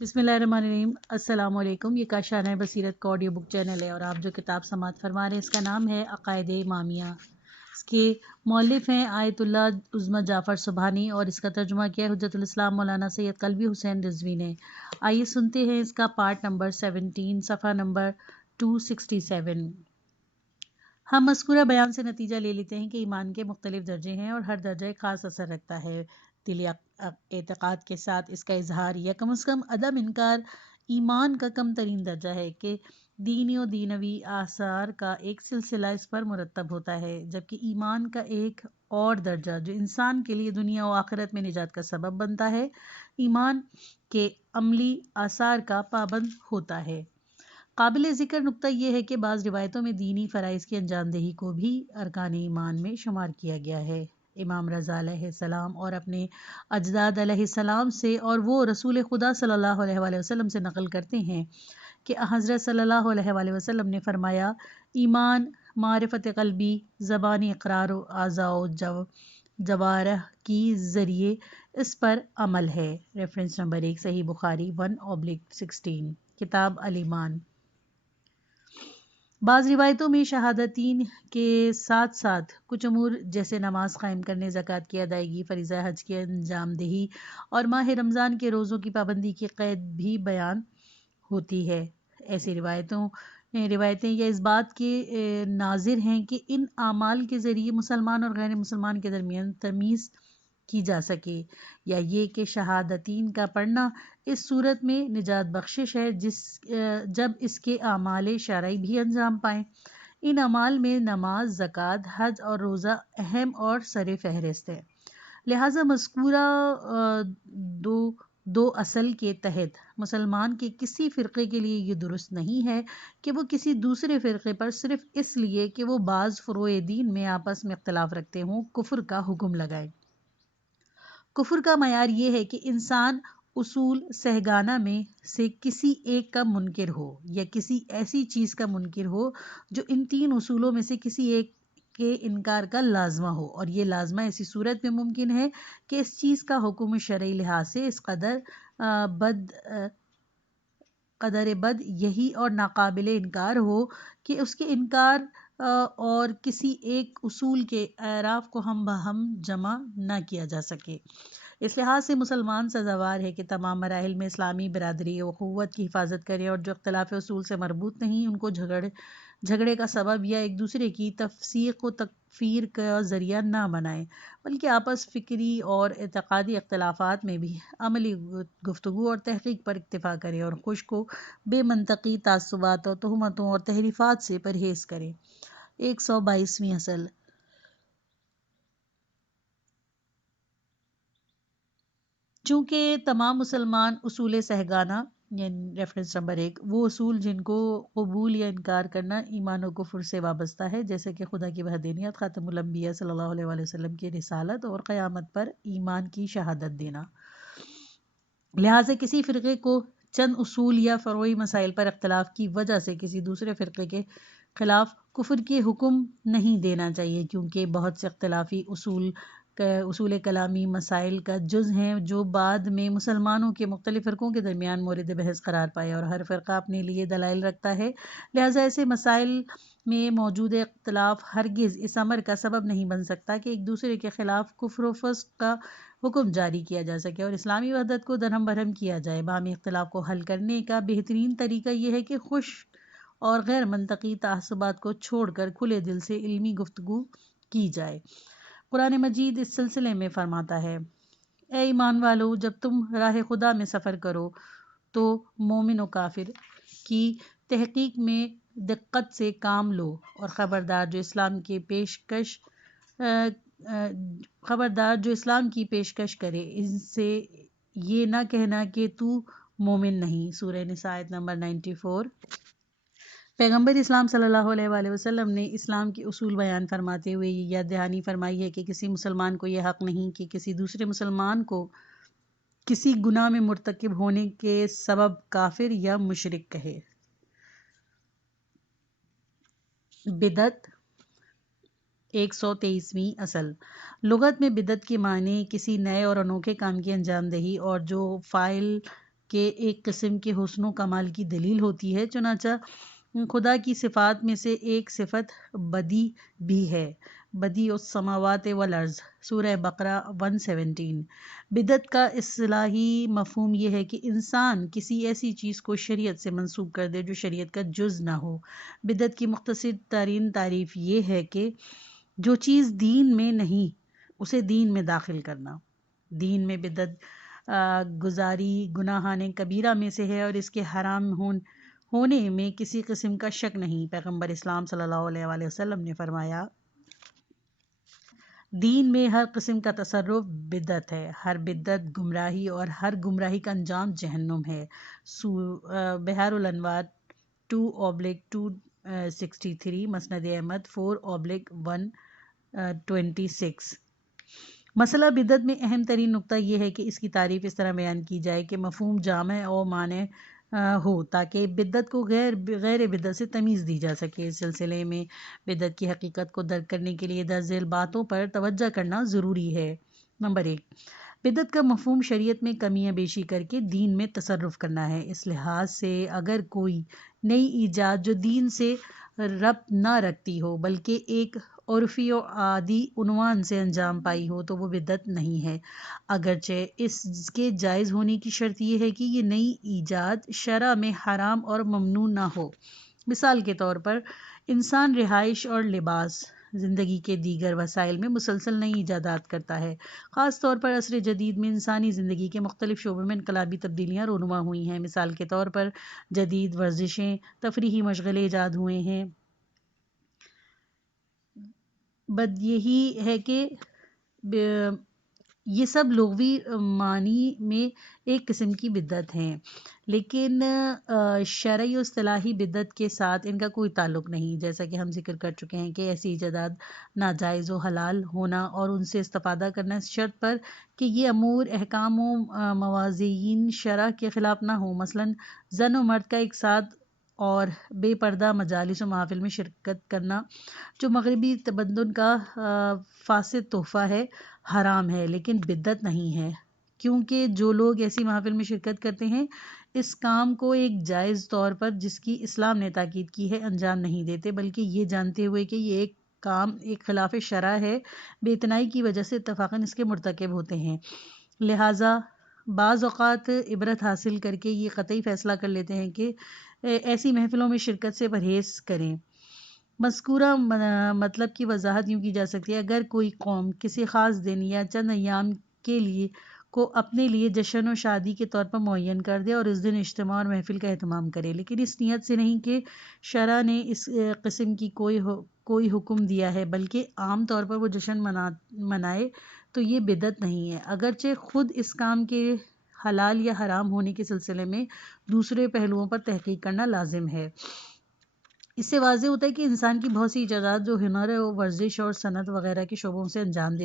بسم اللہ الرحمن الرحیم۔ السلام علیکم۔ یہ کاشانہ بصیرت کا آڈیو بک چینل ہے اور آپ جو کتاب سماعت فرما رہے ہیں اس کا نام ہے عقائد امامیہ۔ اس کے مؤلف ہیں آیت اللہ عظمی جعفر سبحانی اور اس کا ترجمہ کیا ہے حجت الاسلام مولانا سید قلبی حسین رضوی نے۔ آئیے سنتے ہیں اس کا پارٹ نمبر 17 صفحہ نمبر 267۔ ہم مذکورہ بیان سے نتیجہ لے لیتے ہیں کہ ایمان کے مختلف درجے ہیں اور ہر درجہ ایک خاص اثر رکھتا ہے۔ دلی اعتقاد کے ساتھ اس کا اظہار یا کم از کم عدم انکار ایمان کا کم ترین درجہ ہے کہ دینی و دینوی آثار کا ایک سلسلہ اس پر مرتب ہوتا ہے، جبکہ ایمان کا ایک اور درجہ جو انسان کے لیے دنیا و آخرت میں نجات کا سبب بنتا ہے، ایمان کے عملی آثار کا پابند ہوتا ہے۔ قابل ذکر نکتہ یہ ہے کہ بعض روایتوں میں دینی فرائض کی انجام دہی کو بھی ارکان ایمان میں شمار کیا گیا ہے۔ امام رضا علیہ السلام اور اپنے اجداد علیہ السلام سے اور وہ رسول خدا صلی اللہ علیہ وآلہ وسلم سے نقل کرتے ہیں کہ حضرت صلی اللہ علیہ وآلہ وسلم نے فرمایا، ایمان معرفت قلبی، زبانی اقرار و اعضاء و جوارح کی ذریعے اس پر عمل ہے۔ ریفرنس نمبر 1 صحیح بخاری 1/16 کتاب الایمان۔ بعض روایتوں میں شہادتین کے ساتھ ساتھ کچھ امور جیسے نماز قائم کرنے، زکوٰۃ کی ادائیگی، فریضہ حج کی انجام دہی اور ماہ رمضان کے روزوں کی پابندی کی قید بھی بیان ہوتی ہے۔ ایسی روایتیں یا اس بات کے ناظر ہیں کہ ان اعمال کے ذریعے مسلمان اور غیر مسلمان کے درمیان تمیز کی جا سکے، یا یہ کہ شہادتین کا پڑھنا اس صورت میں نجات بخشش ہے جب اس کے اعمال شرعی بھی انجام پائیں۔ ان اعمال میں نماز، زکوٰۃ، حج اور روزہ اہم اور سر فہرست ہے۔ لہٰذا مذکورہ دو اصل کے تحت مسلمان کے کسی فرقے کے لیے یہ درست نہیں ہے کہ وہ کسی دوسرے فرقے پر صرف اس لیے کہ وہ بعض فروع دین میں آپس میں اختلاف رکھتے ہوں کفر کا حکم لگائے۔ کفر کا معیار یہ ہے کہ انسان اصول سہگانہ میں سے کسی ایک کا منکر ہو یا کسی ایسی چیز کا منکر ہو جو ان تین اصولوں میں سے کسی ایک کے انکار کا لازمہ ہو، اور یہ لازمہ ایسی صورت میں ممکن ہے کہ اس چیز کا حکم شرعی لحاظ سے اس قدر بد یہی اور ناقابل انکار ہو کہ اس کے انکار اور کسی ایک اصول کے اعراف کو ہم بہم جمع نہ کیا جا سکے۔ اس لحاظ سے مسلمان سزاوار ہے کہ تمام مراحل میں اسلامی برادری و اخوت کی حفاظت کرے اور جو اختلاف اصول سے مربوط نہیں ان کو جھگڑے کا سبب یا ایک دوسرے کی تفسیق و تکفیر کا ذریعہ نہ بنائے، بلکہ آپس فکری اور اعتقادی اختلافات میں بھی عملی گفتگو اور تحقیق پر اکتفا کرے اور خشک و بے منطقی تعصبات اور تہمتوں اور تحریفات سے پرہیز کرے۔ 122ویں اصل۔ چونکہ تمام مسلمان اصول سہگانہ یعنی ریفرنس نمبر 1 وہ اصول جن کو قبول یا انکار کرنا ایمان و کفر سے وابستہ ہے، جیسے کہ خدا کی وحدانیت، خاتم الانبیاء صلی اللہ علیہ وآلہ وسلم کی رسالت اور قیامت پر ایمان کی شہادت دینا۔ لہٰذا کسی فرقے کو چند اصول یا فروعی مسائل پر اختلاف کی وجہ سے کسی دوسرے فرقے کے خلاف کفر کے حکم نہیں دینا چاہیے، کیونکہ بہت سے اختلافی اصول کلامی مسائل کا جز ہیں جو بعد میں مسلمانوں کے مختلف فرقوں کے درمیان مورد بحث قرار پائے اور ہر فرقہ اپنے لیے دلائل رکھتا ہے۔ لہٰذا ایسے مسائل میں موجود اختلاف ہرگز اس امر کا سبب نہیں بن سکتا کہ ایک دوسرے کے خلاف کفر و فسق کا حکم جاری کیا جا سکے اور اسلامی وحدت کو درہم برہم کیا جائے۔ باہمی اختلاف کو حل کرنے کا بہترین طریقہ یہ ہے کہ خشک اور غیر منطقی تعصبات کو چھوڑ کر کھلے دل سے علمی گفتگو کی جائے۔ قرآن مجید اس سلسلے میں فرماتا ہے، اے ایمان والو، جب تم راہ خدا میں سفر کرو تو مومن و کافر کی تحقیق میں دقت سے کام لو، اور خبردار جو اسلام کی پیشکش کرے ان سے یہ نہ کہنا کہ تو مومن نہیں۔ سورہ نساء آیت نمبر 94۔ پیغمبر اسلام صلی اللہ علیہ وآلہ وسلم نے اسلام کے اصول بیان فرماتے ہوئے یہ یاد دہانی فرمائی ہے کہ کسی مسلمان کو یہ حق نہیں کہ کسی دوسرے مسلمان کو کسی گناہ میں مرتکب ہونے کے سبب کافر یا مشرک کہے۔ بدعت 123ویں اصل۔ لغت میں بدعت کے معنی کسی نئے اور انوکھے کام کی انجام دہی اور جو فاعل کہ ایک قسم کے حسن و کمال کی دلیل ہوتی ہے، چنانچہ خدا کی صفات میں سے ایک صفت بدی بھی ہے۔ بدیع السماوات والارض، سورہ بقرہ 117۔ بدعت کا اصطلاحی مفہوم یہ ہے کہ انسان کسی ایسی چیز کو شریعت سے منسوب کر دے جو شریعت کا جز نہ ہو۔ بدعت کی مختصر ترین تعریف یہ ہے کہ جو چیز دین میں نہیں اسے دین میں داخل کرنا۔ دین میں بدعت گزاری گناہان کبیرہ میں سے ہے اور اس کے حرام ہونے میں کسی قسم کا شک نہیں۔ پیغمبر اسلام صلی اللہ علیہ وآلہ وسلم نے فرمایا، دین میں ہر قسم کا تصرف بدعت ہے، ہر بدعت گمراہی اور ہر گمراہی کا انجام جہنم ہے۔ بحار الانوار 2/263، مسند احمد 4/126۔ مسئلہ بدعت میں اہم ترین نقطہ یہ ہے کہ اس کی تعریف اس طرح بیان کی جائے کہ مفہوم جامع و مانع ہو تاکہ بدعت کو غیر بدعت سے تمیز دی جا سکے۔ اس سلسلے میں بدعت کی حقیقت کو درک کرنے کے لیے درج ذیل باتوں پر توجہ کرنا ضروری ہے۔ نمبر 1، بدعت کا مفہوم شریعت میں کمیاں بیشی کر کے دین میں تصرف کرنا ہے۔ اس لحاظ سے اگر کوئی نئی ایجاد جو دین سے ربط نہ رکھتی ہو بلکہ ایک عرفی و عادی عنوان سے انجام پائی ہو تو وہ بدعت نہیں ہے، اگرچہ اس کے جائز ہونے کی شرط یہ ہے کہ یہ نئی ایجاد شرع میں حرام اور ممنوع نہ ہو۔ مثال کے طور پر انسان رہائش اور لباس، زندگی کے دیگر وسائل میں مسلسل نئی ایجادات کرتا ہے۔ خاص طور پر عصر جدید میں انسانی زندگی کے مختلف شعبوں میں انقلابی تبدیلیاں رونما ہوئی ہیں۔ مثال کے طور پر جدید ورزشیں، تفریحی مشغلے ایجاد ہوئے ہیں۔ بد یہی ہے کہ یہ سب لغوی معنی میں ایک قسم کی بدعت ہیں، لیکن شرعی و اصطلاحی بدعت کے ساتھ ان کا کوئی تعلق نہیں، جیسا کہ ہم ذکر کر چکے ہیں کہ ایسی ایجادات ناجائز و حلال ہونا اور ان سے استفادہ کرنا اس شرط پر کہ یہ امور احکام و موازین شرع کے خلاف نہ ہوں۔ مثلاً زن و مرد کا ایک ساتھ اور بے پردہ مجالس و محافل میں شرکت کرنا جو مغربی تمدن کا فاسد تحفہ ہے، حرام ہے لیکن بدعت نہیں ہے، کیونکہ جو لوگ ایسی محافل میں شرکت کرتے ہیں اس کام کو ایک جائز طور پر جس کی اسلام نے تاکید کی ہے انجام نہیں دیتے، بلکہ یہ جانتے ہوئے کہ یہ ایک کام ایک خلاف شرع ہے، بے اتنائی کی وجہ سے اتفاقاً اس کے مرتکب ہوتے ہیں۔ لہٰذا بعض اوقات عبرت حاصل کر کے یہ قطعی فیصلہ کر لیتے ہیں کہ ایسی محفلوں میں شرکت سے پرہیز کریں۔ مذکورہ مطلب کی وضاحت یوں کی جا سکتی ہے، اگر کوئی قوم کسی خاص دن یا چند ایام کے لیے کو اپنے لیے جشن و شادی کے طور پر معین کر دے اور اس دن اجتماع اور محفل کا اہتمام کرے، لیکن اس نیت سے نہیں کہ شرع نے اس قسم کی کوئی حکم دیا ہے بلکہ عام طور پر وہ جشن منائے، تو یہ بدعت نہیں ہے، اگرچہ خود اس کام کے حلال یا حرام ہونے کے سلسلے میں دوسرے پہلوؤں پر تحقیق کرنا لازم ہے۔ اس سے واضح ہوتا ہے کہ انسان کی بہت سی ایجادات جو ہنر و ورزش اور صنعت وغیرہ کے شعبوں سے انجام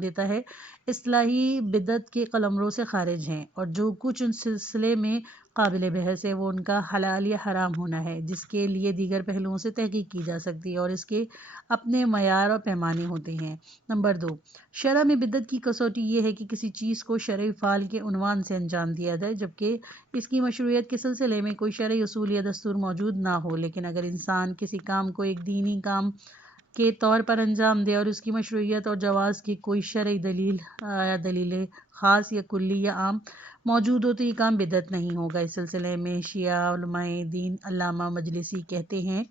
دیتا ہے اصطلاحی بدعت کے قلمرو سے خارج ہیں، اور جو کچھ ان سلسلے میں قابل بحث ہے وہ ان کا حلال یا حرام ہونا ہے، جس کے لیے دیگر پہلوؤں سے تحقیق کی جا سکتی ہے اور اس کے اپنے معیار اور پیمانے ہوتے ہیں۔ نمبر 2، شرع میں بدعت کی کسوٹی یہ ہے کہ کسی چیز کو شرعی فعل کے عنوان سے انجام دیا جائے جبکہ اس کی مشروعیت کے سلسلے میں کوئی شرعی اصول یا دستور موجود نہ ہو، لیکن اگر انسان کسی کام کو ایک دینی کام کے طور پر انجام دے اور اس کی مشروعیت اور جواز کی کوئی شرعی دلیل خاص یا کلی یا عام موجود ہو تو یہ کام بدعت نہیں ہوگا۔ اس سلسلے میں شیعہ علماء دین علامہ مجلسی کہتے ہیں،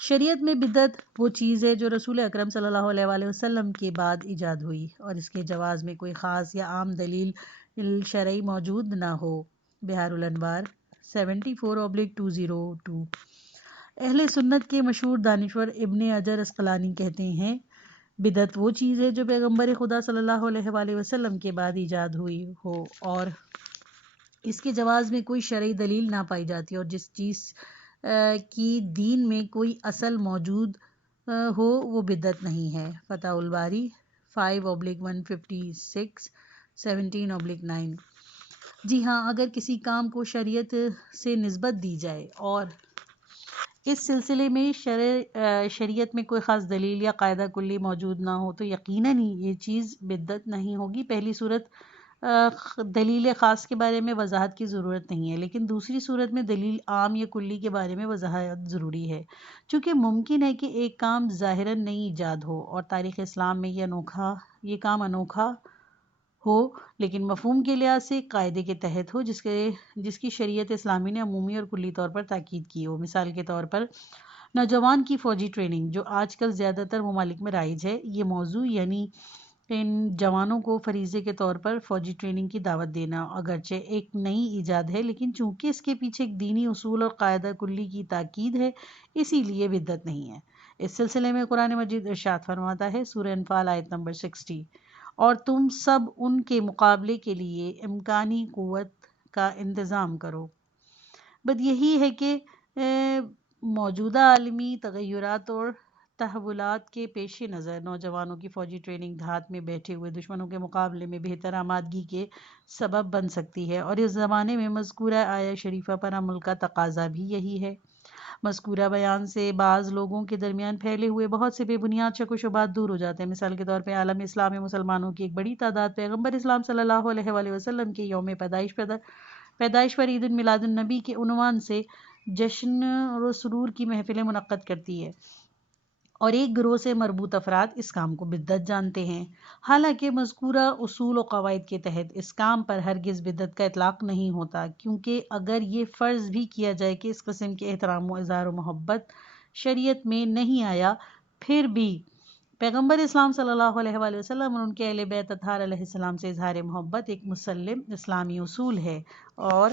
شریعت میں بدعت وہ چیز ہے جو رسول اکرم صلی اللہ علیہ وآلہ وسلم کے بعد ایجاد ہوئی اور اس کے جواز میں کوئی خاص یا عام دلیل شرعی موجود نہ ہو۔ بحار الانوار 74/202۔ اہل سنت کے مشہور دانشور ابن حجر عسقلانی کہتے ہیں، بدعت وہ چیز ہے جو پیغمبر خدا صلی اللہ علیہ وآلہ وسلم کے بعد ایجاد ہوئی ہو اور اس کے جواز میں کوئی شرعی دلیل نہ پائی جاتی اور جس چیز کی دین میں کوئی اصل موجود ہو وہ بدعت نہیں ہے۔ فتح الباری 5/156 17/9۔ جی ہاں، اگر کسی کام کو شریعت سے نسبت دی جائے اور اس سلسلے میں شریعت میں کوئی خاص دلیل یا قاعدہ کلی موجود نہ ہو تو یقیناً ہی یہ چیز بدعت نہیں ہوگی۔ پہلی صورت دلیل خاص کے بارے میں وضاحت کی ضرورت نہیں ہے، لیکن دوسری صورت میں دلیل عام یا کلی کے بارے میں وضاحت ضروری ہے، چونکہ ممکن ہے کہ ایک کام ظاہراً نئی ایجاد ہو اور تاریخ اسلام میں یہ کام انوکھا ہو، لیکن مفہوم کے لحاظ سے ایک قاعدے کے تحت ہو جس کی شریعت اسلامی نے عمومی اور کلی طور پر تاکید کی ہو۔ مثال کے طور پر نوجوان کی فوجی ٹریننگ، جو آج کل زیادہ تر ممالک میں رائج ہے، یہ موضوع یعنی ان جوانوں کو فریضے کے طور پر فوجی ٹریننگ کی دعوت دینا اگرچہ ایک نئی ایجاد ہے، لیکن چونکہ اس کے پیچھے ایک دینی اصول اور قاعدہ کلی کی تاکید ہے، اسی لیے بدعت نہیں ہے۔ اس سلسلے میں قرآن مجید ارشاد فرماتا ہے، سورہ انفال آیت نمبر 60، اور تم سب ان کے مقابلے کے لیے امکانی قوت کا انتظام کرو۔ بات یہی ہے کہ موجودہ عالمی تغیرات اور تحولات کے پیش نظر نوجوانوں کی فوجی ٹریننگ دھات میں بیٹھے ہوئے دشمنوں کے مقابلے میں بہتر آمادگی کے سبب بن سکتی ہے، اور اس زمانے میں مذکورہ آیہ شریفہ پر عمل کا تقاضا بھی یہی ہے۔ مذکورہ بیان سے بعض لوگوں کے درمیان پھیلے ہوئے بہت سے بے بنیاد شک و شبہات دور ہو جاتے ہیں۔ مثال کے طور پہ عالم اسلام میں مسلمانوں کی ایک بڑی تعداد پیغمبر اسلام صلی اللہ علیہ وآلہ وسلم کے یوم پیدائش پر عید میلاد النبی کے عنوان سے جشن و سرور کی محفلیں منعقد کرتی ہے، اور ایک گروہ سے مربوط افراد اس کام کو بدعت جانتے ہیں، حالانکہ مذکورہ اصول و قواعد کے تحت اس کام پر ہرگز بدعت کا اطلاق نہیں ہوتا، کیونکہ اگر یہ فرض بھی کیا جائے کہ اس قسم کے احترام و اظہار و محبت شریعت میں نہیں آیا، پھر بھی پیغمبر اسلام صلی اللہ علیہ وآلہ وسلم اور ان کے اہل بیت اطہار علیہ السلام سے اظہار محبت ایک مسلم اسلامی اصول ہے، اور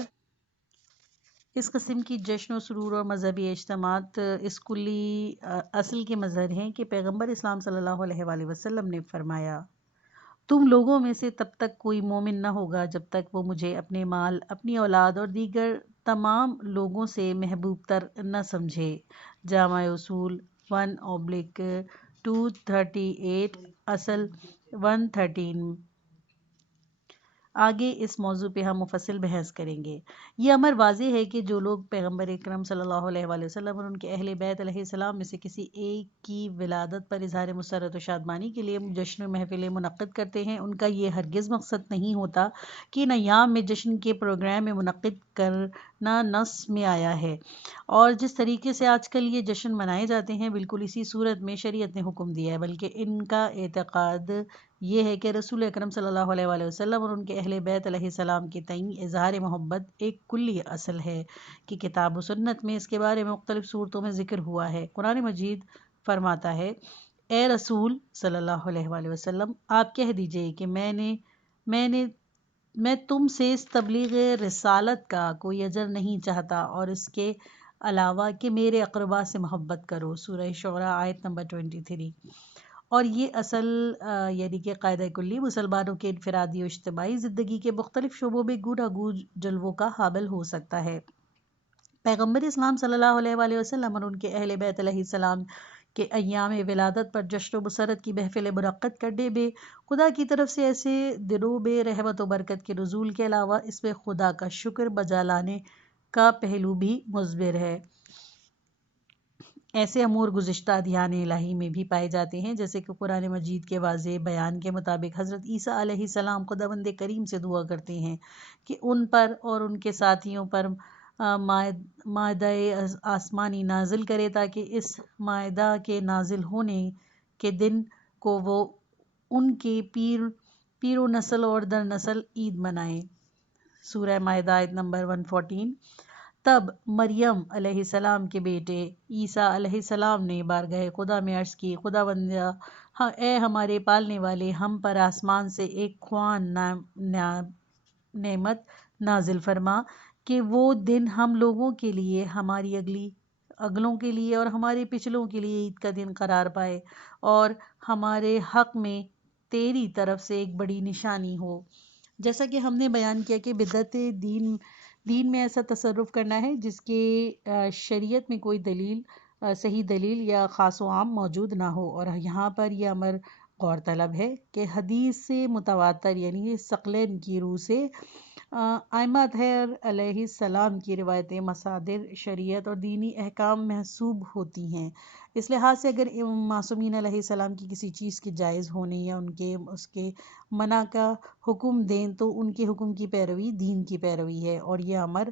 اس قسم کی جشن و سرور اور مذہبی اجتماعات اس کلی اصل کے مظہر ہیں کہ پیغمبر اسلام صلی اللہ علیہ وآلہ وسلم نے فرمایا، تم لوگوں میں سے تب تک کوئی مومن نہ ہوگا جب تک وہ مجھے اپنے مال، اپنی اولاد اور دیگر تمام لوگوں سے محبوب تر نہ سمجھے۔ جامع اصول 1/238 اصل 113۔ آگے اس موضوع پہ ہم مفصل بحث کریں گے۔ یہ امر واضح ہے کہ جو لوگ پیغمبر اکرم صلی اللہ علیہ وآلہ وسلم اور ان کے اہل بیت علیہ السلام میں سے کسی ایک کی ولادت پر اظہار مسرت و شادمانی کے لیے جشن و محفلیں منعقد کرتے ہیں، ان کا یہ ہرگز مقصد نہیں ہوتا کہ ان ایام میں جشن کے پروگرام میں منعقد کرنا نص میں آیا ہے، اور جس طریقے سے آج کل یہ جشن منائے جاتے ہیں بالکل اسی صورت میں شریعت نے حکم دیا ہے، بلکہ ان کا اعتقاد یہ ہے کہ رسول اکرم صلی اللہ علیہ وآلہ وسلم اور ان کے اہل بیت علیہ السلام کے تئیں اظہار محبت ایک کلی اصل ہے کہ کتاب و سنت میں اس کے بارے میں مختلف صورتوں میں ذکر ہوا ہے۔ قرآن مجید فرماتا ہے، اے رسول صلی اللہ علیہ وآلہ وسلم، آپ کہہ دیجئے کہ میں تم سے اس تبلیغ رسالت کا کوئی اجر نہیں چاہتا، اور اس کے علاوہ کہ میرے اقربا سے محبت کرو۔ سورہ شعراء آیت نمبر 23۔ اور یہ اصل یعنی کہ قاعدہ کلی مسلمانوں کے انفرادی و اجتماعی زندگی کے مختلف شعبوں میں گوناگون جلووں کا حامل ہو سکتا ہے۔ پیغمبر اسلام صلی اللہ علیہ وآلہ وسلم اور ان کے اہل بیت علیہ السلام کے ایام ولادت پر جشن و مسرت کی محفلیں منعقد کرنے میں خدا کی طرف سے ایسے دنوں میں رحمت و برکت کے نزول کے علاوہ اس میں خدا کا شکر بجا لانے کا پہلو بھی مضمر ہے۔ ایسے امور گزشتہ ادیان الہی میں بھی پائے جاتے ہیں، جیسے کہ قرآن مجید کے واضح بیان کے مطابق حضرت عیسیٰ علیہ السلام خداوند کریم سے دعا کرتے ہیں کہ ان پر اور ان کے ساتھیوں پر مائدہ آسمانی نازل کرے، تاکہ اس مائدہ کے نازل ہونے کے دن کو وہ ان کے پیر و نسل اور در نسل عید منائیں۔ سورہ مائدہ آیت نمبر 114۔ تب مریم علیہ السلام کے بیٹے عیسیٰ علیہ السلام نے بارگاہ خدا میں عرض کی، خداوندہ، اے ہمارے پالنے والے، ہم پر آسمان سے ایک خواہاں نعمت نازل فرما کہ وہ دن ہم لوگوں کے لیے، ہماری اگلوں کے لیے اور ہمارے پچھلوں کے لیے عید کا دن قرار پائے، اور ہمارے حق میں تیری طرف سے ایک بڑی نشانی ہو۔ جیسا کہ ہم نے بیان کیا کہ بدعت دین میں ایسا تصرف کرنا ہے جس کے شریعت میں کوئی دلیل، صحیح دلیل یا خاص و عام موجود نہ ہو، اور یہاں پر یہ امر غور طلب ہے کہ حدیث سے متواتر یعنی ثقلین کی روح سے ائمہ طاہر علیہ السلام کی روایتیں مصادر شریعت اور دینی احکام محسوب ہوتی ہیں۔ اس لحاظ سے اگر معصومین علیہ السلام کی کسی چیز کے جائز ہونے یا اس کے منع کا حکم دیں تو ان کے حکم کی پیروی دین کی پیروی ہے، اور یہ امر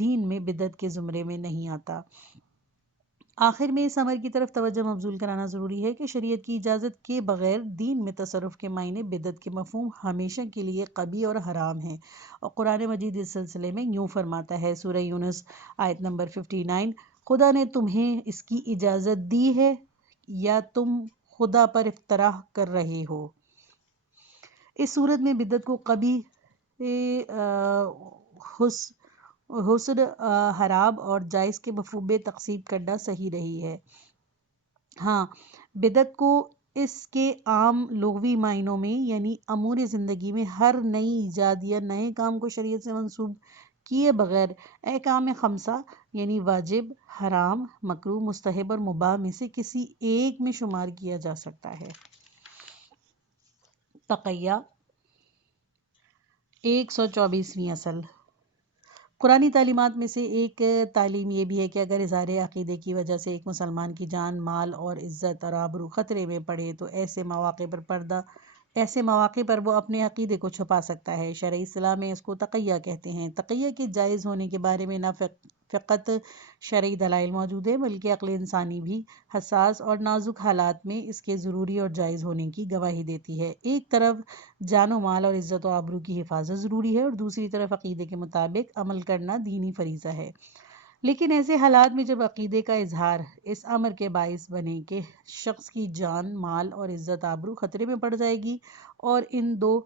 دین میں بدعت کے زمرے میں نہیں آتا۔ آخر میں اس امر کی طرف توجہ مبذول کرانا ضروری ہے کہ شریعت کی اجازت کے بغیر دین میں تصرف کے معنی بدعت کے مفہوم ہمیشہ کے لیے قبیح اور حرام ہیں، اور قرآن مجید اس سلسلے میں یوں فرماتا ہے، سورہ یونس آیت نمبر 59، خدا نے تمہیں اس کی اجازت دی ہے یا تم خدا پر افترا کر رہے ہو۔ اس صورت میں بدعت کو قبیح، حسن، حرام اور جائز کے مفہوم میں تقسیم کرنا صحیح نہیں ہے۔ ہاں، بدعت کو اس کے عام لغوی معنوں میں یعنی امور زندگی میں ہر نئی ایجاد یا نئے کام کو شریعت سے منسوب کیے بغیر احکام خمسہ یعنی واجب، حرام، مکروہ، مستحب اور مباح میں سے کسی ایک میں شمار کیا جا سکتا ہے۔ تقیہ 124ویں اصل۔ قرآنی تعلیمات میں سے ایک تعلیم یہ بھی ہے کہ اگر اظہار عقیدے کی وجہ سے ایک مسلمان کی جان، مال اور عزت اور آبرو خطرے میں پڑے تو ایسے مواقع پر وہ اپنے عقیدے کو چھپا سکتا ہے۔ شرع اصطلاح میں اس کو تقیہ کہتے ہیں۔ تقیہ کے جائز ہونے کے بارے میں نہ فقط شرعی دلائل موجود ہیں بلکہ عقل انسانی بھی حساس اور نازک حالات میں اس کے ضروری اور جائز ہونے کی گواہی دیتی ہے۔ ایک طرف جان و مال اور عزت و آبرو کی حفاظت ضروری ہے اور دوسری طرف عقیدے کے مطابق عمل کرنا دینی فریضہ ہے، لیکن ایسے حالات میں جب عقیدے کا اظہار اس امر کے باعث بنے کہ شخص کی جان، مال اور عزت آبرو خطرے میں پڑ جائے گی اور ان دو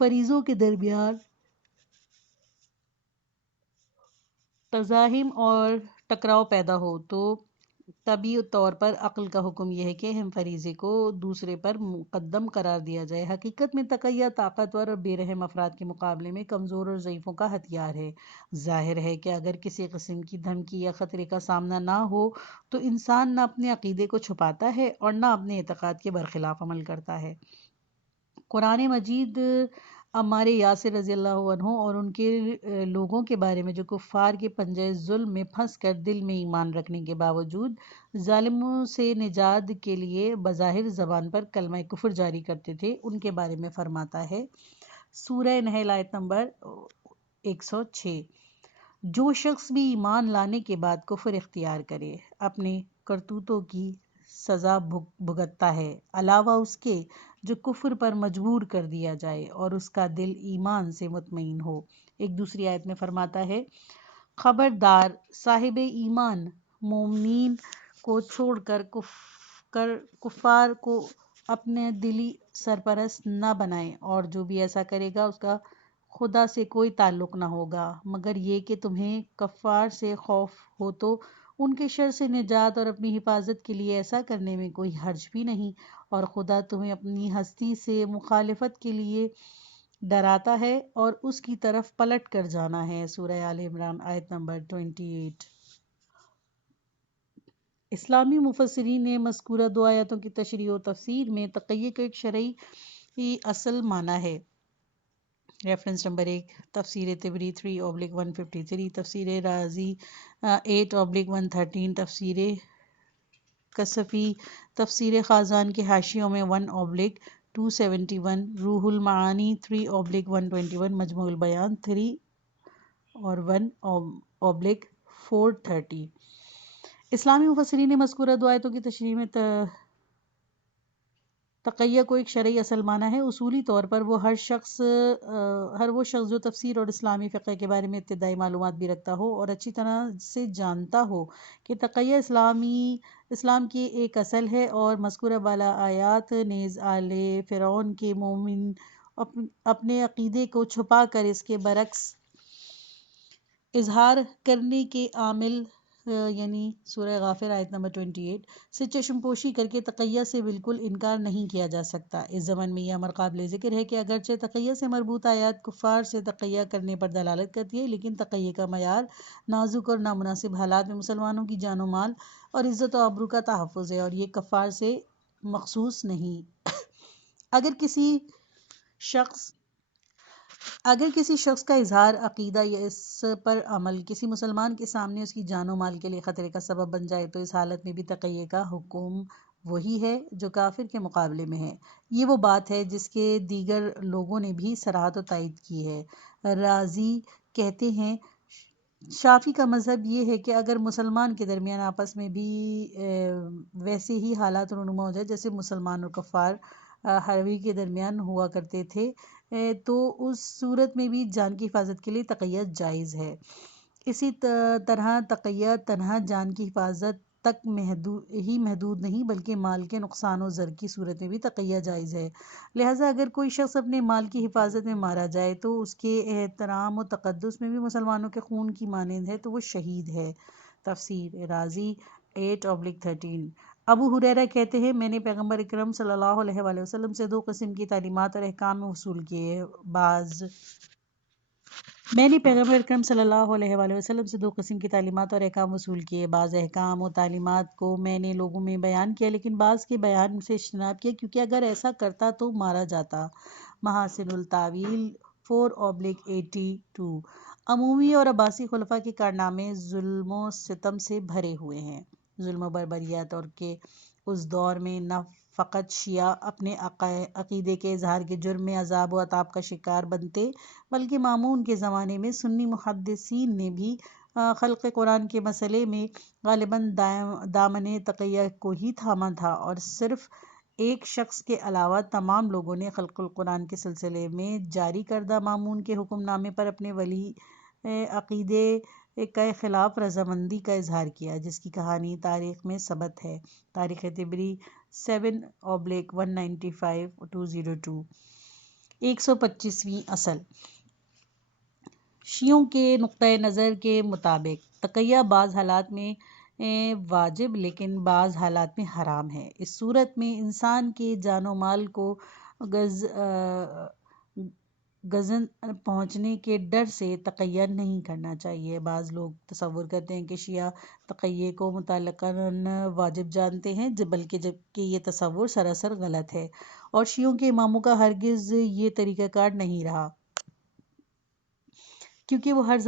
فریضوں کے درمیان تزاحم اور ٹکراؤ پیدا ہو تو طبیعی طور پر عقل کا حکم یہ ہے کہ اہم فریضے کو دوسرے پر مقدم قرار دیا جائے۔ حقیقت میں تقیہ طاقتور اور بے رحم افراد کے مقابلے میں کمزور اور ضعیفوں کا ہتھیار ہے۔ ظاہر ہے کہ اگر کسی قسم کی دھمکی یا خطرے کا سامنا نہ ہو تو انسان نہ اپنے عقیدے کو چھپاتا ہے اور نہ اپنے اعتقاد کے برخلاف عمل کرتا ہے۔ قرآن مجید عمار یاسر رضی اللہ عنہ اور ان کے لوگوں کے بارے میں جو کفار کے پنجہ ظلم میں پھنس کر دل میں ایمان رکھنے کے باوجود ظالموں سے نجات کے لیے بظاہر زبان پر کلمہ کفر جاری کرتے تھے، ان کے بارے میں فرماتا ہے، سورہ نحل آیت نمبر 106، جو شخص بھی ایمان لانے کے بعد کفر اختیار کرے اپنے کرتوتوں کی سزا بھگتتا ہے، علاوہ اس کے جو کفر پر مجبور کر دیا جائے اور اس کا دل ایمان سے مطمئن ہو۔ ایک دوسری آیت میں فرماتا ہے، خبردار صاحب ایمان مومنین کو چھوڑ کر کفار کو اپنے دلی سرپرست نہ بنائے، اور جو بھی ایسا کرے گا اس کا خدا سے کوئی تعلق نہ ہوگا، مگر یہ کہ تمہیں کفار سے خوف ہو تو ان کے شر سے نجات اور اپنی حفاظت کے لیے ایسا کرنے میں کوئی حرج بھی نہیں، اور خدا تمہیں اپنی ہستی سے مخالفت کے لیے ڈراتا ہے اور اس کی طرف پلٹ کر جانا ہے۔ سورہ آل عمران آیت نمبر 28۔ اسلامی مفسرین نے مذکورہ دو آیاتوں کی تشریح و تفسیر میں تقیہ کو ایک شرعی اصل مانا ہے۔ ریفرنس نمبر 1، تفسیر طبری 3/153، تفسیر رازی 8/113، تفسیر کسفی، تفسیر خازان کے حاشیوں میں 1/271، روح المعانی 3/121، مجموع البیان 3 اور 1/430۔ اسلامی مفسرین نے مذکورہ دو آیتوں کی تشریح میں تقیہ کو ایک شرعی اصل مانا ہے۔ اصولی طور پر ہر وہ شخص جو تفسیر اور اسلامی فقہ کے بارے میں ابتدائی معلومات بھی رکھتا ہو اور اچھی طرح سے جانتا ہو کہ تقیہ اسلام کی ایک اصل ہے، اور مذکورہ بالا آیات نیز آل فرعون کے مومن اپنے عقیدے کو چھپا کر اس کے برعکس اظہار کرنے کے عامل یعنی سورہ غافر آیت نمبر 28 سے چشم پوشی کر کے تقیہ سے بالکل انکار نہیں کیا جا سکتا۔ اس ضمن میں یہ امر قابل ذکر ہے کہ اگرچہ تقیہ سے مربوط آیات کفار سے تقیہ کرنے پر دلالت کرتی ہے، لیکن تقیہ کا معیار نازک اور نامناسب حالات میں مسلمانوں کی جان و مال اور عزت و آبرو کا تحفظ ہے، اور یہ کفار سے مخصوص نہیں۔ اگر کسی شخص کا اظہار عقیدہ یا اس پر عمل کسی مسلمان کے سامنے اس کی جان و مال کے لیے خطرے کا سبب بن جائے تو اس حالت میں بھی تقیہ کا حکم وہی ہے جو کافر کے مقابلے میں ہے۔ یہ وہ بات ہے جس کے دیگر لوگوں نے بھی صراحت و تائید کی ہے۔ رازی کہتے ہیں شافعی کا مذہب یہ ہے کہ اگر مسلمان کے درمیان آپس میں بھی ویسے ہی حالات رونما ہو جائے جیسے مسلمان اور کفار حربی کے درمیان ہوا کرتے تھے تو اس صورت میں بھی جان کی حفاظت کے لیے تقیہ جائز ہے۔ اسی طرح تقیہ تنہا جان کی حفاظت تک محدود نہیں بلکہ مال کے نقصان و ضرر کی صورت میں بھی تقیہ جائز ہے۔ لہٰذا اگر کوئی شخص اپنے مال کی حفاظت میں مارا جائے تو اس کے احترام و تقدس میں بھی مسلمانوں کے خون کی مانند ہے تو وہ شہید ہے۔ تفسیر رازی 8/13۔ ابو ہریرہ کہتے ہیں میں نے پیغمبر اکرم صلی اللہ علیہ وآلہ وسلم سے دو قسم کی تعلیمات اور احکام وصول کیے۔ بعض احکام و تعلیمات کو میں نے لوگوں میں بیان کیا لیکن بعض کے بیان سے اجتناب کیا کیونکہ اگر ایسا کرتا تو مارا جاتا۔ محاسن التاویل 4/82۔ اموی اور عباسی خلفاء کے کارنامے ظلم و ستم سے بھرے ہوئے ہیں۔ ظلم و بربریت اور کے اس دور میں نہ فقط شیعہ اپنے عقیدے کے اظہار کے جرم میں عذاب و عطاب کا شکار بنتے بلکہ مامون کے زمانے میں سنی محدثین نے بھی خلق قرآن کے مسئلے میں غالباً دامن تقیہ کو ہی تھاما تھا اور صرف ایک شخص کے علاوہ تمام لوگوں نے خلق القرآن کے سلسلے میں جاری کردہ مامون کے حکم نامے پر اپنے ولی عقیدے کے خلاف رضامندی کا اظہار کیا جس کی کہانی تاریخ میں ثبت ہے۔ تاریخ طبری 7/195-202۔ 125ویں اصل شیعوں کے نقطۂ نظر کے مطابق تقیہ بعض حالات میں واجب لیکن بعض حالات میں حرام ہے۔ اس صورت میں انسان کے جان و مال کو گزن پہنچنے کے ڈر سے تقیہ نہیں کرنا چاہیے۔ بعض لوگ تصور کرتے ہیں کہ شیعہ تقیہ کو مطلقاً واجب جانتے ہیں جبکہ یہ تصور سراسر غلط ہے اور شیعوں کے اماموں کا ہرگز یہ طریقہ کار نہیں رہا کیونکہ وہ ہر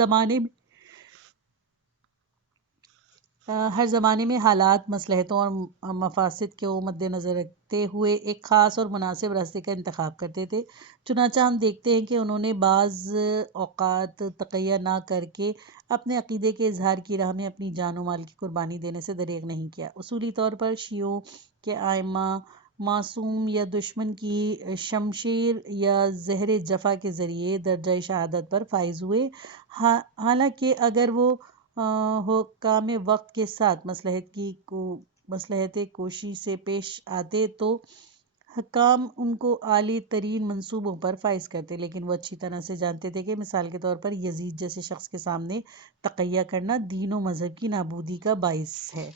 زمانے میں حالات مصلحتوں اور مفاسد کو مد نظر رکھتے ہوئے ایک خاص اور مناسب راستے کا انتخاب کرتے تھے۔ چنانچہ ہم دیکھتے ہیں کہ انہوں نے بعض اوقات تقیہ نہ کر کے اپنے عقیدے کے اظہار کی راہ میں اپنی جان و مال کی قربانی دینے سے دریغ نہیں کیا۔ اصولی طور پر شیعوں کے ائمہ معصوم یا دشمن کی شمشیر یا زہر جفا کے ذریعے درجہ شہادت پر فائز ہوئے، حالانکہ اگر وہ حکام وقت کے ساتھ مصلحت کوشی سے پیش آتے تو حکام ان کو اعلی ترین منصوبوں پر فائز کرتے، لیکن وہ اچھی طرح سے جانتے تھے کہ مثال کے طور پر یزید جیسے شخص کے سامنے تقیہ کرنا دین و مذہب کی نابودی کا باعث ہے۔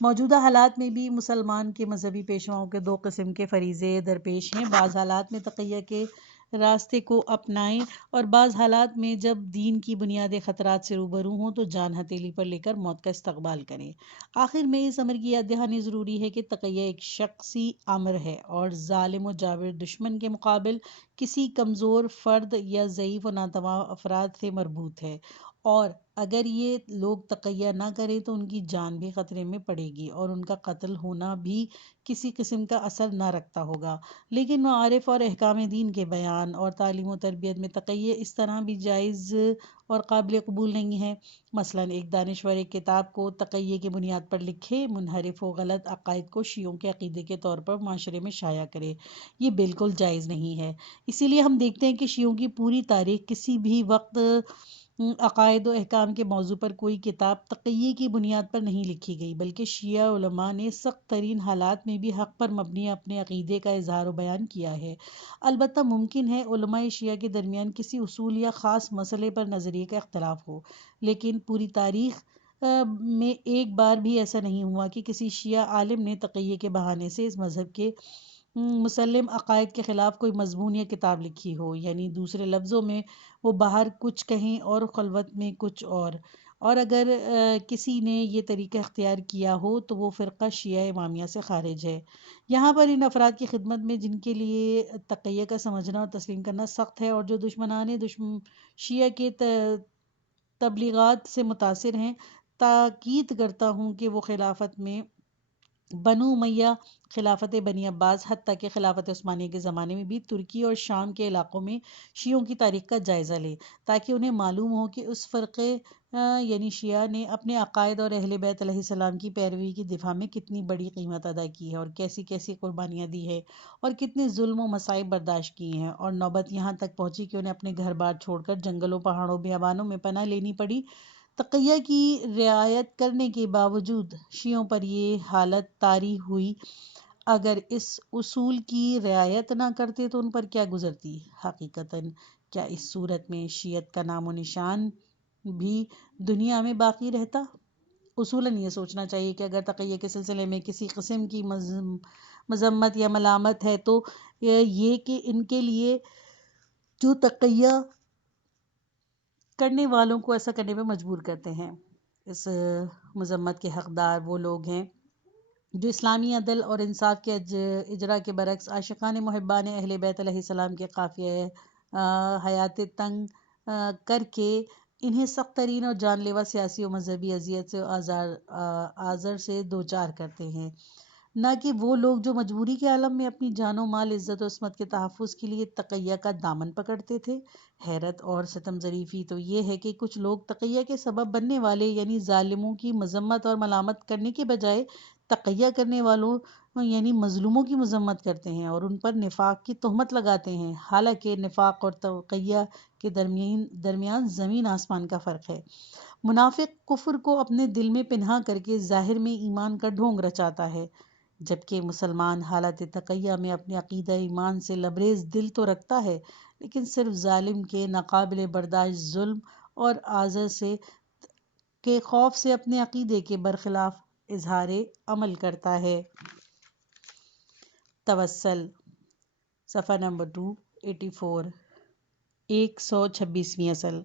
موجودہ حالات میں بھی مسلمان کے مذہبی پیشواؤں کے دو قسم کے فریضے درپیش ہیں۔ بعض حالات میں تقیہ کے راستے کو اپنائیں اور بعض حالات میں جب دین کی بنیادیں خطرات سے روبرو ہوں تو جان ہتھیلی پر لے کر موت کا استقبال کریں۔ آخر میں اس امر کی یاد دہانی ضروری ہے کہ تقیہ ایک شخصی امر ہے اور ظالم و جابر دشمن کے مقابل کسی کمزور فرد یا ضعیف و ناتواں افراد سے مربوط ہے، اور اگر یہ لوگ تقیہ نہ کریں تو ان کی جان بھی خطرے میں پڑے گی اور ان کا قتل ہونا بھی کسی قسم کا اثر نہ رکھتا ہوگا۔ لیکن معارف اور احکام دین کے بیان اور تعلیم و تربیت میں تقیہ اس طرح بھی جائز اور قابل قبول نہیں ہے۔ مثلاً ایک دانشور ایک کتاب کو تقیہ کی بنیاد پر لکھے، منحرف و غلط عقائد کو شیعوں کے عقیدے کے طور پر معاشرے میں شائع کرے، یہ بالکل جائز نہیں ہے۔ اسی لیے ہم دیکھتے ہیں کہ شیعوں کی پوری تاریخ کسی بھی وقت عقائد و احکام کے موضوع پر کوئی کتاب تقیہ کی بنیاد پر نہیں لکھی گئی، بلکہ شیعہ علماء نے سخت ترین حالات میں بھی حق پر مبنی اپنے عقیدے کا اظہار و بیان کیا ہے۔ البتہ ممکن ہے علماء شیعہ کے درمیان کسی اصول یا خاص مسئلے پر نظریے کا اختلاف ہو، لیکن پوری تاریخ میں ایک بار بھی ایسا نہیں ہوا کہ کسی شیعہ عالم نے تقیہ کے بہانے سے اس مذہب کے مسلم عقائد کے خلاف کوئی مضمون یا کتاب لکھی ہو، یعنی دوسرے لفظوں میں وہ باہر کچھ کہیں اور خلوت میں کچھ اور اور اگر کسی نے یہ طریقہ اختیار کیا ہو تو وہ فرقہ شیعہ امامیہ سے خارج ہے۔ یہاں پر ان افراد کی خدمت میں جن کے لیے تقیہ کا سمجھنا اور تسلیم کرنا سخت ہے اور جو دشمنان شیعہ کے تبلیغات سے متاثر ہیں، تاکید کرتا ہوں کہ وہ خلافت میں بنو امیہ، خلافت بنی عباس، حتیٰ کہ خلافت عثمانیہ کے زمانے میں بھی ترکی اور شام کے علاقوں میں شیعوں کی تاریخ کا جائزہ لیں، تاکہ انہیں معلوم ہو کہ اس فرقے یعنی شیعہ نے اپنے عقائد اور اہل بیت علیہ السلام کی پیروی کی دفاع میں کتنی بڑی قیمت ادا کی ہے اور کیسی کیسی قربانیاں دی ہے اور کتنے ظلم و مصائب برداشت کیے ہیں، اور نوبت یہاں تک پہنچی کہ انہیں اپنے گھر بار چھوڑ کر جنگلوں، پہاڑوں، بیابانوں میں پناہ لینی پڑی۔ تقیہ کی رعایت کرنے کے باوجود شیعوں پر یہ حالت طاری ہوئی۔ اگر اس اصول کی رعایت نہ کرتے تو ان پر کیا گزرتی؟ حقیقتاً کیا اس صورت میں شیعت کا نام و نشان بھی دنیا میں باقی رہتا؟ اصولاً یہ سوچنا چاہیے کہ اگر تقیہ کے سلسلے میں کسی قسم کی مذمت یا ملامت ہے تو یہ کہ ان کے لیے جو تقیہ کرنے والوں کو ایسا کرنے میں مجبور کرتے ہیں، اس مذمت کے حقدار وہ لوگ ہیں جو اسلامی عدل اور انصاف کے اجرا کے برعکس عاشقان محبان اہل بیت علیہ السلام کے قافیہ حیات تنگ کر کے انہیں سخت ترین اور جان لیوا سیاسی و مذہبی اذیت سے آزار سے دوچار کرتے ہیں، نہ کہ وہ لوگ جو مجبوری کے عالم میں اپنی جان و مال، عزت و عصمت کے تحفظ کے لیے تقیہ کا دامن پکڑتے تھے۔ حیرت اور ستم ظریفی تو یہ ہے کہ کچھ لوگ تقیہ کے سبب بننے والے یعنی ظالموں کی مذمت اور ملامت کرنے کے بجائے تقیہ کرنے والوں یعنی مظلوموں کی مذمت کرتے ہیں اور ان پر نفاق کی تہمت لگاتے ہیں، حالانکہ نفاق اور تقیہ کے درمیان زمین آسمان کا فرق ہے۔ منافق کفر کو اپنے دل میں پنہاں کر کے ظاہر میں ایمان کا ڈھونگ رچاتا ہے، جبکہ مسلمان حالت تقیہ میں اپنے عقیدہ ایمان سے لبریز دل تو رکھتا ہے، لیکن صرف ظالم کے ناقابل برداشت ظلم اور آزار سے کے خوف سے اپنے عقیدے کے برخلاف اظہار عمل کرتا ہے۔ توسل، صفحہ نمبر 284، 126ویں اصل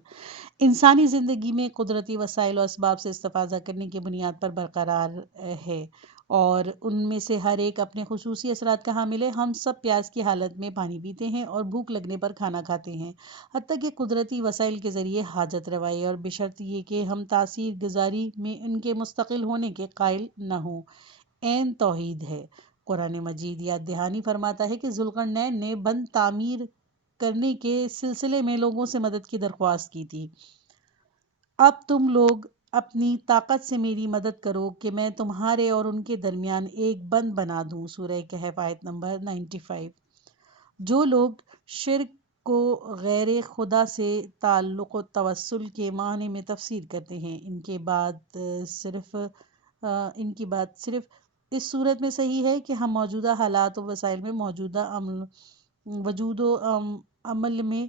انسانی زندگی میں قدرتی وسائل و اسباب سے استفادہ کرنے کی بنیاد پر برقرار ہے اور ان میں سے ہر ایک اپنے خصوصی اثرات کا حامل ہے۔ ہم سب پیاس کی حالت میں پانی پیتے ہیں اور بھوک لگنے پر کھانا کھاتے ہیں، حتیٰ کہ قدرتی وسائل کے ذریعے حاجت روائی، اور بشرط یہ کہ ہم تاثیر گذاری میں ان کے مستقل ہونے کے قائل نہ ہوں۔ عین توحید ہے۔ قرآن مجید یاد دہانی فرماتا ہے کہ ذوالقرنین نے بند تعمیر کرنے کے سلسلے میں لوگوں سے مدد کی درخواست کی تھی۔ اب تم لوگ اپنی طاقت سے میری مدد کرو کہ میں تمہارے اور ان کے درمیان ایک بند بنا دوں۔ سورہ کہف آیت نمبر 95۔ جو لوگ شرک کو غیر خدا سے تعلق و توسل کے معنی میں تفسیر کرتے ہیں، ان کی بات صرف اس صورت میں صحیح ہے کہ ہم موجودہ حالات و وسائل میں موجودہ وجود و عمل میں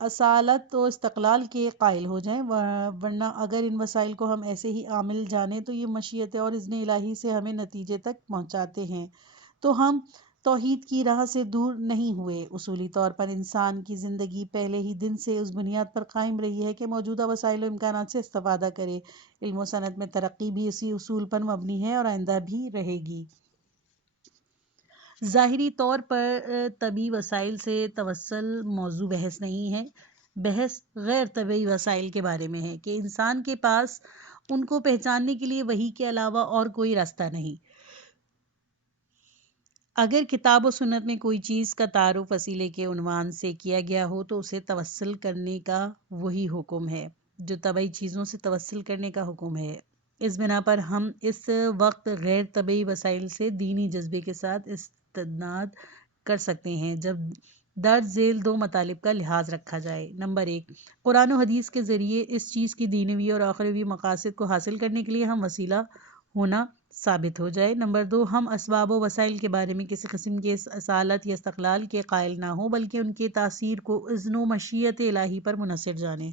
اصالت و استقلال کے قائل ہو جائیں، ورنہ اگر ان وسائل کو ہم ایسے ہی عامل جانیں تو یہ مشیت اور اذن الہی سے ہمیں نتیجے تک پہنچاتے ہیں، تو ہم توحید کی راہ سے دور نہیں ہوئے۔ اصولی طور پر انسان کی زندگی پہلے ہی دن سے اس بنیاد پر قائم رہی ہے کہ موجودہ وسائل و امکانات سے استفادہ کرے۔ علم و صنعت میں ترقی بھی اسی اصول پر مبنی ہے اور آئندہ بھی رہے گی۔ ظاہری طور پر طبعی وسائل سے توسل موضوع بحث نہیں ہے، بحث غیر طبعی وسائل کے بارے میں ہے کہ انسان کے پاس ان کو پہچاننے کے لیے وحی کے علاوہ اور کوئی راستہ نہیں۔ اگر کتاب و سنت میں کوئی چیز کا تعارف وسیلے کے عنوان سے کیا گیا ہو تو اسے توسل کرنے کا وہی حکم ہے جو طبعی چیزوں سے توسل کرنے کا حکم ہے۔ اس بنا پر ہم اس وقت غیر طبعی وسائل سے دینی جذبے کے ساتھ استناد کر سکتے ہیں جب درج ذیل دو مطالب کا لحاظ رکھا جائے۔ نمبر 1، قرآن و حدیث کے ذریعے اس چیز کی دینوی اور اخروی مقاصد کو حاصل کرنے کے لیے ہم وسیلہ ہونا ثابت ہو جائے۔ نمبر 2، ہم اسباب و وسائل کے بارے میں کسی قسم کے اصالت یا استقلال کے قائل نہ ہوں بلکہ ان کے تاثیر کو اذن و مشیت الہی پر منحصر جانیں۔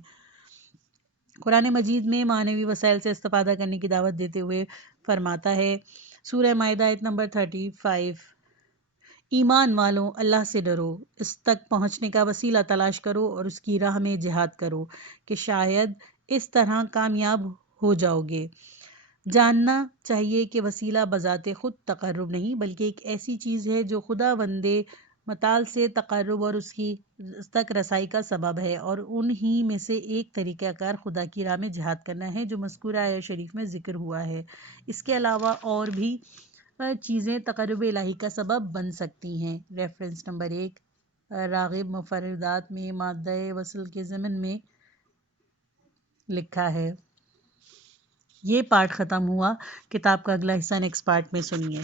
قرآن مجید میں معنوی وسائل سے استفادہ کرنے کی دعوت دیتے ہوئے فرماتا ہے، سورہ مائدہ آیت نمبر 35، ایمان والوں اللہ سے ڈرو، اس تک پہنچنے کا وسیلہ تلاش کرو اور اس کی راہ میں جہاد کرو کہ شاید اس طرح کامیاب ہو جاؤ گے۔ جاننا چاہیے کہ وسیلہ بذات خود تقرب نہیں بلکہ ایک ایسی چیز ہے جو خدا بندے مطال سے تقرب اور اس کی تک رسائی کا سبب ہے، اور انہی میں سے ایک طریقہ کار خدا کی راہ میں جہاد کرنا ہے جو مذکورہ آیت شریف میں ذکر ہوا ہے۔ اس کے علاوہ اور بھی چیزیں تقرب الہی کا سبب بن سکتی ہیں۔ ریفرنس نمبر 1 راغب مفردات میں مادہ وصل کے ضمن میں لکھا ہے۔ یہ پارٹ ختم ہوا، کتاب کا اگلا حصہ نیکسٹ پارٹ میں سنیے۔